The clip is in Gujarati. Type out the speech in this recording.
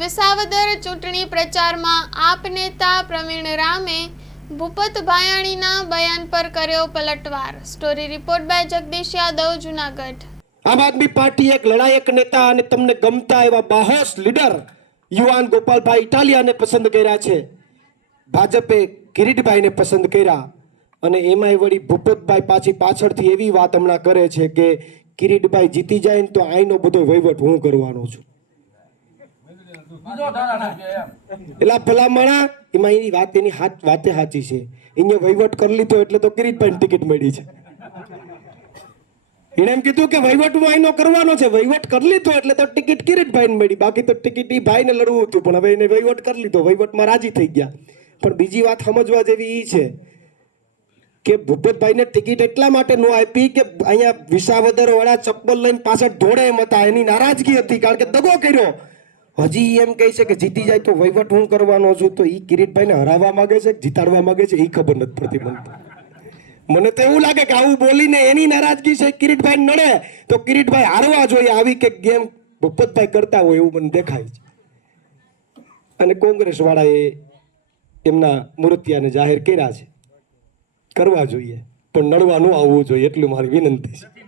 વિસાવદર ચૂંટણી પ્રચારમાં આપ નેતા પ્રવીણ રામે ભૂપત ભાયાણીના બયાન પર કર્યો પલટવાર। Story report by Jagdish Yadav, Junagadh. Aam Aadmi party એક લડાયક નેતા અને તમને ગમતા એવા બાહોશ લીડર યુવાન ગોપાલભાઈ ઇટાલિયાને પસંદ કર્યા છે। ભાજપે કિરીટભાઈને પસંદ કર્યા અને એમાંય વળી ભૂપતભાઈ પાછળથી એવી વાત હમણાં કરે છે કે કિરીટભાઈ જીતી જાય ને તો આઈનો બધો વહીવટ હું કરવાનો છું। એટલે ભલામણા એમાં એની વાત એની વાતે સાચી છે। અહીંયા વહીવટ કરી લીધો એટલે તો કિરીટભાઈને ટિકિટ મળી છે। એને એમ કીધું કે વહીવટ હું આઈનો કરવાનો છે, વહીવટ કરી લીધો એટલે તો ટિકિટ કિરીટભાઈને મળી, બાકી તો ટિકિટ ઈ ભાઈને લડવું હતું, પણ હવે એને વહીવટ કરી લીધો, વહીવટમાં રાજી થઈ ગયા। પણ બીજી વાત સમજવા જેવી ઈ છે કે ભૂપતભાઈને ટિકિટ એટલા માટે ન આપી કે અહીંયા વિસાવદર વાળા ચપ્પલ લઈને પાછળ દોડે એમ હતા, એની નારાજગી હતી, કારણ કે દગો કર્યો। હજી એમ કહે છે કે જીતી જાય તો વહીવટ હું કરવાનો છું, તો ઈ કિરીટભાઈને હરાવવા માંગે છે, જીતાડવા માંગે છે, એ ખબર નથી પડતી મને તો એવું લાગે કે આવું બોલીને એની નારાજગી છે કિરીટભાઈ નડે તો કિરીટભાઈ હારવા જોઈએ, આવી કે ગેમ ભૂપતભાઈ કરતા હોય એવું મને દેખાય છે। અને કોંગ્રેસ વાળાએ એમના મૂર્તિયાને જાહેર કર્યા છે, કરવા જોઈએ, પણ નડવા ન આવવું જોઈએ, એટલું મારી વિનંતી છે।